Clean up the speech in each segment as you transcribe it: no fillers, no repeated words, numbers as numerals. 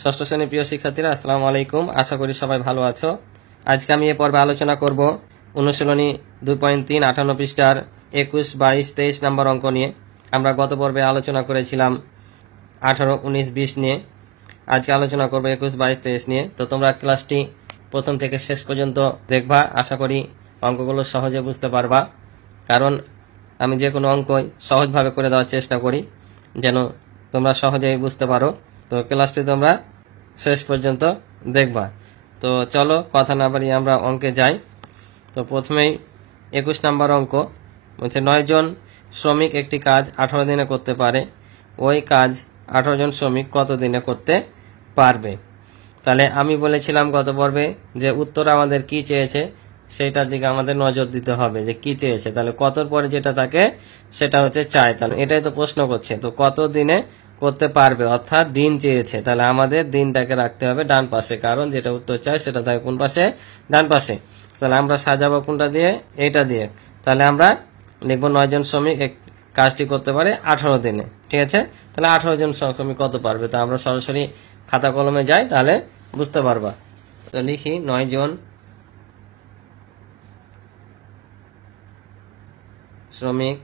ষষ্ঠ শ্রেণীর প্রিয় শিক্ষার্থীরা, আসসালামু আলাইকুম। আশা করি সবাই ভালো আছো। আজকে আমি এ পর্বে আলোচনা করব অনুশীলনী 2.3 58 পৃষ্ঠার 21, 22, 23 নম্বর অঙ্ক নিয়ে। আমরা গত পর্বে আলোচনা করেছিলাম 18, 19, 20 নিয়ে। আজকে আলোচনা করব 21, 22, 23 নিয়ে। তো তোমরা ক্লাসটি প্রথম থেকে শেষ পর্যন্ত দেখবা। আশা করি অঙ্কগুলো সহজে বুঝতে পারবা, কারণ আমি যে কোনো অঙ্কই সহজভাবে করে দেওয়ার চেষ্টা করি যেন তোমরা সহজেই বুঝতে পারো। তো ক্লাসটি তোমরা শেষ পর্যন্ত দেখবা। তো চলো কথা না বাড়িয়ে আমরা অঙ্কে যাই। তো প্রথমেই 21 নম্বর অঙ্ক বলছে 9 জন শ্রমিক একটি কাজ 18 দিনে করতে পারে। ওই কাজ 18 জন শ্রমিক কত দিনে করতে পারবে? তাহলে আমি বলেছিলাম গত পর্বে যে উত্তর আমাদের কি চেয়েছে সেটার দিকে আমাদের নজর দিতে হবে, যে কি চেয়েছে। তাহলে কতর পরে যেটা থাকে সেটা হচ্ছে চাই। তাহলে এটাই তো প্রশ্ন করছে, তো কত দিনে করতে পারবে, অর্থাৎ দিন চেয়েছে। তাহলে আমাদের দিনটাকে রাখতে হবে ডান পাশে, কারণ যেটা উত্তর চাই সেটা থাকে কোন পাশে? ডান পাশে। তাহলে আমরা সাজাবো কোনটা দিয়ে? এটা দিয়ে। তাহলে আমরা লিখবো 9 জন শ্রমিক কাজটি করতে পারে 18 দিনে। ঠিক আছে, তাহলে 18 জন শ্রমিক কত পারবে? তো আমরা সরাসরি খাতা কলমে যাই, তাহলে বুঝতে পারবা। তো লিখি 9 জন শ্রমিক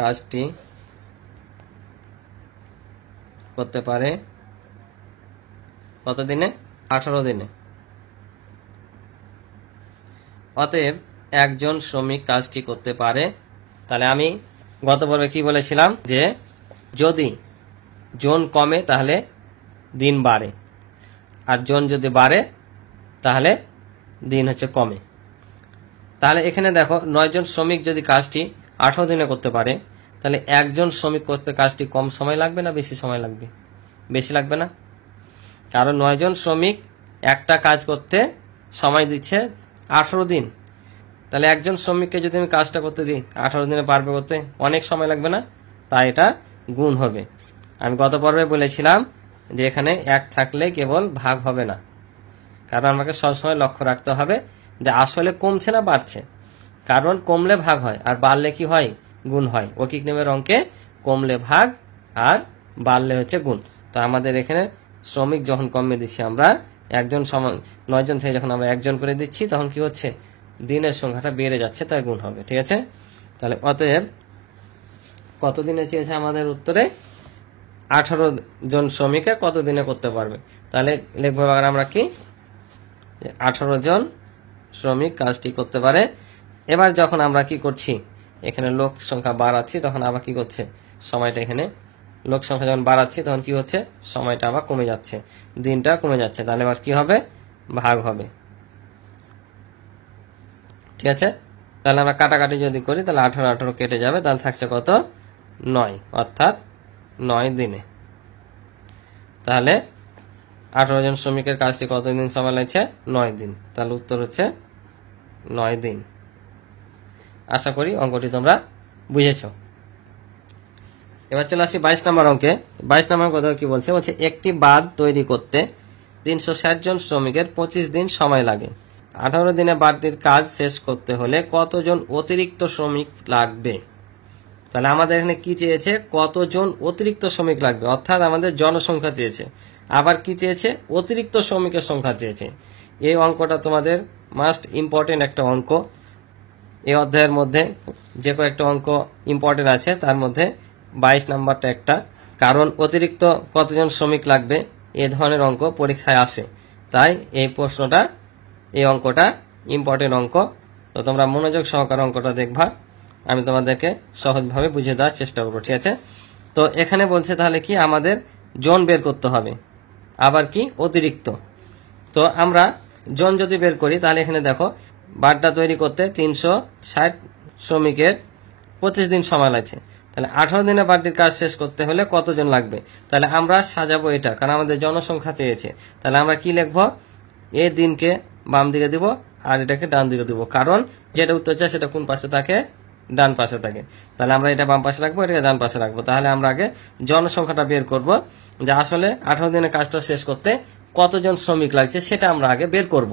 কাজটি করতে পারে কত দিনে? 18 দিনে। অতএব একজন শ্রমিক কাজটি করতে পারে। তাহলে আমি গত পর্বে কি বলেছিলাম, যে যদি জন কমে তাহলে দিন বাড়ে, আর জন যদি বাড়ে তাহলে দিন হচ্ছে কমে। তাহলে এখানে দেখো 9 জন শ্রমিক যদি কাজটি 18 দিনে করতে পারে, তাহলে একজন শ্রমিক করতে কাজটি কম সময় লাগবে না বেশি সময় লাগবে? বেশি লাগবে না? কারণ 9 জন শ্রমিক একটা কাজ করতে সময় দিচ্ছে 18 দিন। তাহলে একজন শ্রমিককে যদি আমি কাজটা করতে দিই 18 দিনে পারবে করতে, অনেক সময় লাগবে না? তাই এটা গুণ হবে। আমি গত পর্বে বলেছিলাম যে এখানে 1 থাকলে কেবল ভাগ হবে না, কারণ আমাকে সবসময় লক্ষ্য রাখতে হবে যে আসলে কমছে না বাড়ছে। কারণ কমলে ভাগ হয় আর বাড়লে কি হয়? গুণ হয়। অকিক নিয়মের অঙ্কে কমলে ভাগ আর বাড়লে হচ্ছে গুণ। তো আমাদের এখানে শ্রমিক যখন কমে দিচ্ছি আমরা একজন 9 জন থেকে যখন আমরা একজন করে দিচ্ছি, তখন কি হচ্ছে? দিনের সংখ্যাটা বেড়ে যাচ্ছে, তাই গুণ হবে। ঠিক আছে, তাহলে অতএব কত দিনে চেয়েছে আমাদের উত্তরে? 18 জন শ্রমিকে কত দিনে করতে পারবে। তাহলে লিখবো আমরা কি? 18 জন শ্রমিক কাজটি করতে পারে। এবার যখন আমরা কি করছি, এখানে লোক সংখ্যা বাড়াচ্ছি, তখন আবার কি করছে? সময়টা এখানে লোক সংখ্যা যখন বাড়াচ্ছি তখন কি হচ্ছে? সময়টা আবার কমে যাচ্ছে, দিনটা কমে যাচ্ছে। তাহলে এবার কি হবে? ভাগ হবে। ঠিক আছে, তাহলে আমরা কাটাকাটি যদি করি তাহলে 18 18 কেটে যাবে, তাহলে থাকছে কত? 9, অর্থাৎ 9 দিনে। তাহলে 18 জন শ্রমিকের কাজটি কত দিন সময় লাগছে? 9 দিন। তাহলে উত্তর হচ্ছে 9 দিন। আশা করি অঙ্কটি তোমরা বুঝেছ। এবার চলে আসি 22 নম্বর অঙ্কে। 22 নম্বর কথা কি বলছে? বলছে একটি বাঁধ তৈরি করতে 360 জন শ্রমিকের 25 দিন সময় লাগে। 18 দিনে বাঁধটির কাজ শেষ করতে হলে কতজন অতিরিক্ত শ্রমিক লাগবে? তাহলে আমাদের এখানে কি চেয়েছে? কতজন অতিরিক্ত শ্রমিক লাগবে, অর্থাৎ আমাদের জনসংখ্যা চেয়েছে। আবার কি চেয়েছে? অতিরিক্ত শ্রমিকের সংখ্যা চেয়েছে। এই অঙ্কটা তোমাদের মাস্ট ইম্পর্টেন্ট একটা অঙ্ক। এই অধ্যায়ের মধ্যে যে কয়েকটা অঙ্ক ইম্পর্টেন্ট আছে তার মধ্যে 22 নাম্বারটা একটা। কারণ অতিরিক্ত কতজন শ্রমিক লাগবে এ ধরনের অঙ্ক পরীক্ষায় আসে, তাই এই প্রশ্নটা, এই অঙ্কটা ইম্পর্টেন্ট অঙ্ক। তো তোমরা মনোযোগ সহকারে অঙ্কটা দেখবা, আমি তোমাদেরকে সহজভাবে বুঝিয়ে দেওয়ার চেষ্টা করবো। ঠিক আছে, তো এখানে বলছে তাহলে কি আমাদের জন বের করতে হবে, আবার কি অতিরিক্ত। তো আমরা জন যদি বের করি তাহলে এখানে দেখো বাঁধটা তৈরি করতে 360 শ্রমিকের 25 দিন সময় লাগছে। তাহলে 18 দিনে বাঁধটির কাজ শেষ করতে হলে কতজন লাগবে? তাহলে আমরা সাজাবো এটা, কারণ আমাদের জনসংখ্যা চেয়েছে। তাহলে আমরা কি লিখবো? এ দিনকে বাম দিকে দিব আর এটাকে ডান দিকে দিব, কারণ যেটা উত্তর চাই সেটা কোন পাশে থাকে? ডান পাশে থাকে। তাহলে আমরা এটা বাম পাশে রাখবো, এটাকে ডান পাশে রাখবো। তাহলে আমরা আগে জনসংখ্যাটা বের করব, যে আসলে 18 দিনে কাজটা শেষ করতে কতজন শ্রমিক লাগছে সেটা আমরা আগে বের করব।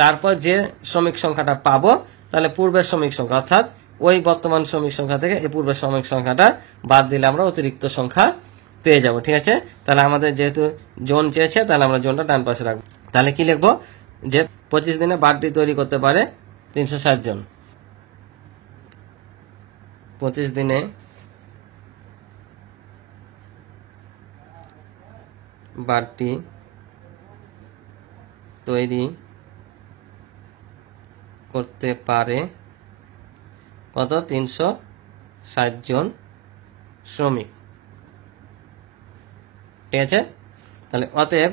তারপর যে শ্রমিক সংখ্যাটা পাবো, তাহলে পূর্বের শ্রমিক সংখ্যা অর্থাৎ ওই বর্তমান শ্রমিক সংখ্যা থেকে এই পূর্বের শ্রমিক সংখ্যাটা বাদ দিলে আমরা অতিরিক্ত সংখ্যা পেয়ে যাব। ঠিক আছে, তাহলে আমাদের যেহেতু জোন চেয়েছে তাহলে আমরা জোনটা ডান পাশে রাখবো। তাহলে কি লিখবো, যে 25 দিনে বারটি তৈরি করতে পারে 360 জন। 25 দিনে বারটি তৈরি করতে পারে কত, 360 জন শ্রমিক। ঠিক আছে, তাহলে অতএব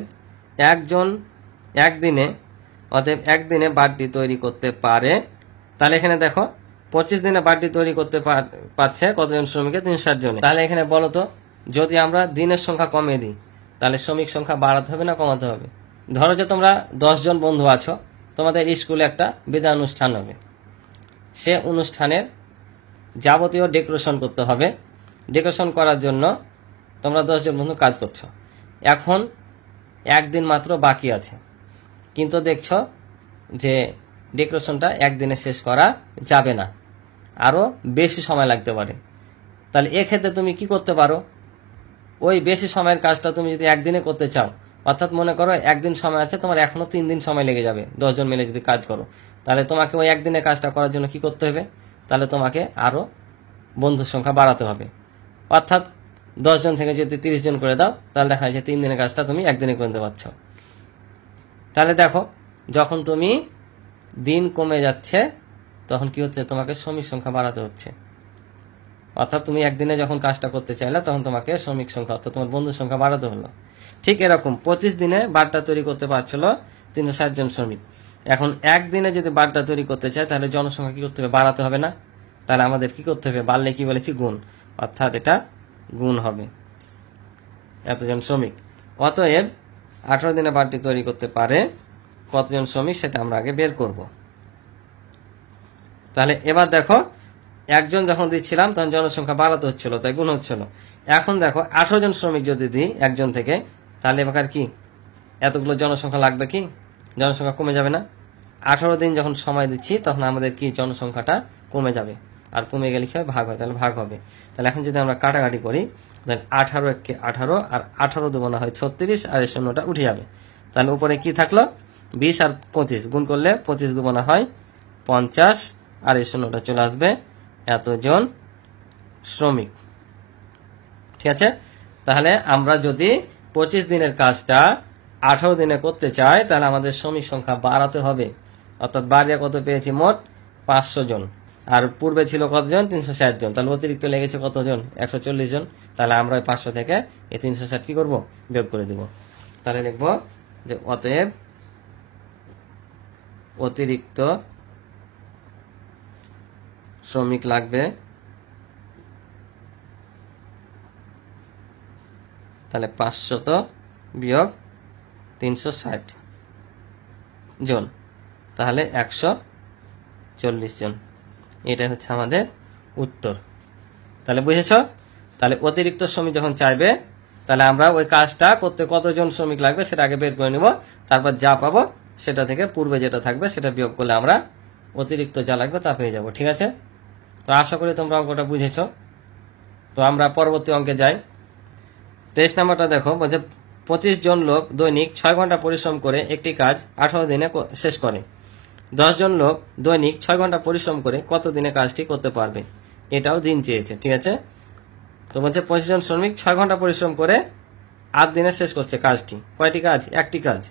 একদিনে বারটি তৈরি করতে পারে। তাহলে এখানে দেখো 25 দিনে বারটি তৈরি করতে পারছে কতজন শ্রমিকের, 360 জন। তাহলে এখানে বলো তো, যদি আমরা দিনের সংখ্যা কমিয়ে দিই তাহলে শ্রমিক সংখ্যা বাড়াতে হবে না কমাতে হবে? ধরো যে তোমরা 10 জন বন্ধু আছো, তোমাদের স্কুলে একটা বিদায় অনুষ্ঠান হবে, সে অনুষ্ঠানের যাবতীয় ডেকোরেশন করতে হবে। ডেকোরেশন করার জন্য তোমরা 10 জন বন্ধু কাজ করছো। এখন একদিন মাত্র বাকি আছে, কিন্তু দেখছো যে ডেকোরেশনটা একদিনে শেষ করা যাবে না, আরও বেশি সময় লাগতে পারে। তাহলে এক্ষেত্রে তুমি কি করতে পারো, ওই বেশি সময়ের কাজটা তুমি যদি একদিনে করতে চাও, অর্থাৎ মনে করো একদিন সময় আছে, তোমার এখনো 3 দিন সময় লেগে যাবে 10 জন মিলে যদি কাজ করো, তাহলে তোমাকে ওই একদিনে কাজটা করার জন্য কি করতে হবে, তাহলে তোমাকে আরও বন্ধুর সংখ্যা বাড়াতে হবে। অর্থাৎ 10 জন থেকে যদি 30 জন করে দাও, তাহলে দেখা যাচ্ছে 3 দিনের কাজটা তুমি একদিনে করতে পারছো। তাহলে দেখো, যখন তুমি দিন কমে যাচ্ছে তখন কি হচ্ছে, তোমাকে শ্রমিক সংখ্যা বাড়াতে হচ্ছে। অর্থাৎ তুমি একদিনে যখন কাজটা করতে চাইলে তখন তোমাকে শ্রমিক সংখ্যা অর্থাৎ তোমার বন্ধুর সংখ্যা বাড়াতে হলো। ঠিক এরকম 25 দিনে বারটা তৈরি করতে পারছিল 360 জন শ্রমিক। এখন একদিনে যদি বারটা তৈরি করতে চায় তাহলে জনসংখ্যা কি করতে হবে, বাড়াতে হবে না? তাহলে আমাদের কি করতে হবে, বাড়লে কি বলেছি, গুণ, অর্থাৎ এটা গুণ হবে এতজন শ্রমিক। অতএব 18 দিনে বারটি তৈরি করতে পারে কতজন শ্রমিক সেটা আমরা আগে বের করব। তাহলে এবার দেখো, একজন যখন দিচ্ছিলাম তখন জনসংখ্যা বাড়াতে হচ্ছিল, তাই গুণ হচ্ছিল। এখন দেখো 18 জন শ্রমিক যদি দিই একজন থেকে, তাহলে এবার কি এতগুলো জনসংখ্যা লাগবে, কি জনসংখ্যা কমে যাবে না? 18 দিন যখন সময় দিচ্ছি তখন আমাদের কি জনসংখ্যাটা কমে যাবে, আর কমে গেলে কি হয়, ভাগ হয়, তাহলে ভাগ হবে। তাহলে এখন যদি আমরা কাটাকাটি করি, তাহলে 18 একে 18, আর 18 দুগুণা হয় 36, আর এই শূন্যটা উঠে যাবে। তাহলে উপরে কি থাকলো, 20 আর 25 গুণ করলে 25 দুগুণা হয় 50, আর এই শূন্যটা চলে আসবে এতজন শ্রমিক। ঠিক আছে, তাহলে আমরা যদি 25 দিনের কাজটা 18 দিনে করতে চাই তাহলে আমাদের শ্রমিক সংখ্যা বাড়াতে হবে। অর্থাৎ বাড়িয়ে কত পেয়েছি, মোট 500 জন, আর পূর্বে ছিল কতজন, 360 জন। তাহলে অতিরিক্ত লেগেছে কতজন, 140 জন। তাহলে আমরা 500 থেকে এই 360 কি করব, বিয়োগ করে দিব। তাহলে লিখব যে অতএব অতিরিক্ত শ্রমিক লাগবে, তাহলে 500 বিয়োগ 360 জন, তাহলে 140 জন। এটা হচ্ছে আমাদের উত্তর। তাহলে বুঝেছ? তাহলে অতিরিক্ত শ্রমিক যখন চাইবে তাহলে আমরা ওই কাজটা করতে কতজন শ্রমিক লাগবে সেটা আগে বের করে নিব, তারপর যা পাবো সেটা থেকে পূর্বে যেটা থাকবে সেটা বিয়োগ করলে আমরা অতিরিক্ত যা লাগবে তা পেয়ে যাব। ঠিক আছে, তো আশা করি তোমরা অঙ্কটা বুঝেছ। তো আমরা পরবর্তী অঙ্কে যাই। 23 নম্বরটা দেখো, বলছে 25 জন লোক দৈনিক 6 ঘন্টা পরিশ্রম করে একটি কাজ 18 দিনে শেষ করে। 10 জন লোক দৈনিক 6 ঘন্টা পরিশ্রম করে কত দিনে কাজটি করতে পারবে? এটাও দিন চেয়েছে। ঠিক আছে, তো বলছে 25 জন শ্রমিক 6 ঘন্টা পরিশ্রম করে 8 দিনে শেষ করছে কাজটি। কয়টি কাজ? একটি কাজ।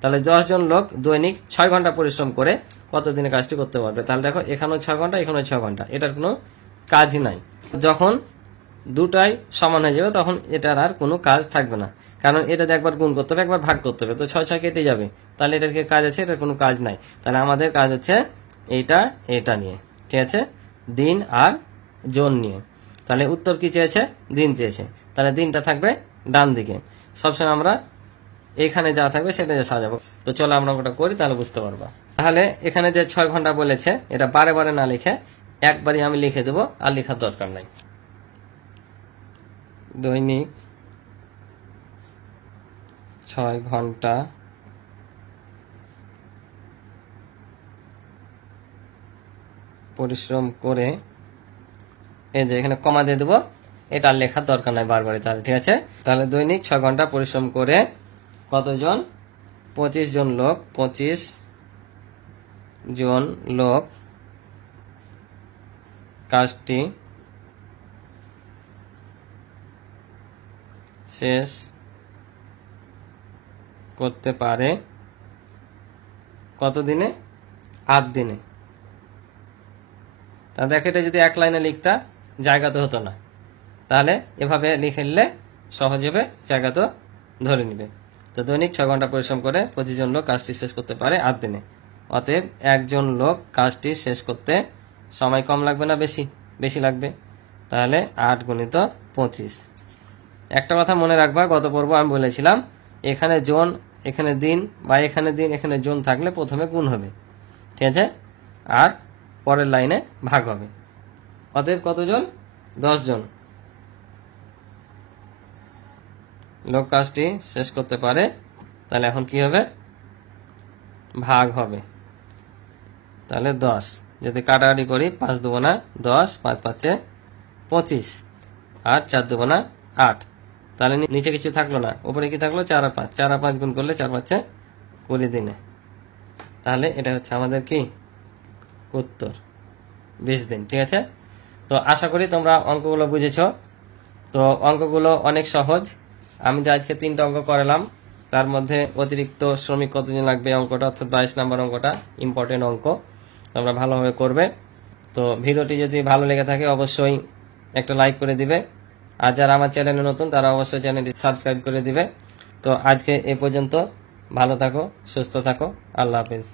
তাহলে 10 জন লোক দৈনিক 6 ঘন্টা পরিশ্রম করে কত দিনে কাজটি করতে পারবে? তাহলে দেখো, এখানেও 6 ঘন্টা, এখানেও 6 ঘন্টা, এটার কোনো কাজই নাই। যখন দুটাই সমান হয়ে যাবে তখন এটার আর কোনো কাজ থাকবে না, কারণ এটা একবার গুণ করতে হবে, একবার ভাগ করতে হবে, তো 6 কেটে যাবে। তাহলে এটার কি কাজ আছে? এটার কোনো কাজ নাই। তাহলে আমাদের কাজ হচ্ছে এটা নিয়ে। ঠিক আছে, দিন আর জন নিয়ে। তাহলে উত্তর কি চেয়েছে? দিন চেয়েছে। তাহলে দিনটা থাকবে ডান দিকে। সবসময় আমরা এখানে যা থাকবে সেটা সাজাবো। তো চলো আমরা ওটা করি, তাহলে বুঝতে পারবো। তাহলে এখানে যে 6 ঘন্টা বলেছে এটা বারে বারে না লিখে একবারই আমি লিখে দেবো, আর লেখার দরকার নাই। দৈনিক 6 ঘন্টা পরিশ্রম করে, এই যে এখানে কমা দিয়ে দেবো, এটা আর লেখার দরকার নাই বারবারই। তাহলে ঠিক আছে, তাহলে দৈনিক 6 ঘন্টা পরিশ্রম করে কতজন? 25 জন লোক, 25 জন লোক কাজটি শেষ করতে পারে কত দিনে? 8 দিনে। তা দেখো, এটা যদি এক লাইনে লিখতা জায়গা তো হতো না, তাহলে এভাবে লিখে নিলে সহজ হবে, জায়গা তো ধরে নিবে। তো দৈনিক 6 ঘন্টা পরিশ্রম করে 25 জন লোক কাজটি শেষ করতে পারে 8 দিনে। অতএব একজন লোক কাজটি শেষ করতে সময় কম লাগবে না বেশি? বেশি লাগবে। তাহলে 8 গুণিত 25। একটা কথা মনে রাখবা, গত পর্ব আমি বলেছিলাম এখানে জন, এখানে দিন, বা এখানে দিন এখানে জন থাকলে প্রথমে গুণ হবে, ঠিক আছে, আর পরের লাইনে ভাগ হবে। অতএব কতজন? 10 জন লোক কাজটি শেষ করতে পারে। তাহলে এখন কি হবে? ভাগ হবে। তাহলে 10, যদি কাটাকাটি করি 5 দুগুণা 10, 5 5 25, আর 4 দুগুণা 8। তাহলে নিচে কিছু থাকলো না, উপরে কি থাকলো? 4 আর 5, 4 আর 5 গুণ করলে 4 5 20 দিনে। তাহলে এটা হচ্ছে আমাদের কি উত্তর, 20 দিন। ঠিক আছে, তো আশা করি তোমরা অঙ্কগুলো বুঝেছো। তো অঙ্কগুলো অনেক সহজ। আমি যে আজকে 3টা অঙ্ক করালাম, তার মধ্যে অতিরিক্ত শ্রমিক কতদিন লাগবে অঙ্কটা, অর্থাৎ 22 নম্বর অঙ্কটা ইম্পর্টেন্ট অঙ্ক, তোমরা ভালোভাবে করবে। তো ভিডিওটি যদি ভালো লেগে থাকে অবশ্যই একটা লাইক করে দিবে, আর যারা আমার চ্যানেলে নতুন তারা অবশ্যই চ্যানেলটি সাবস্ক্রাইব করে দিবে। তো আজকে এ পর্যন্ত, ভালো থাকো, সুস্থ থাকো, আল্লাহ হাফেজ।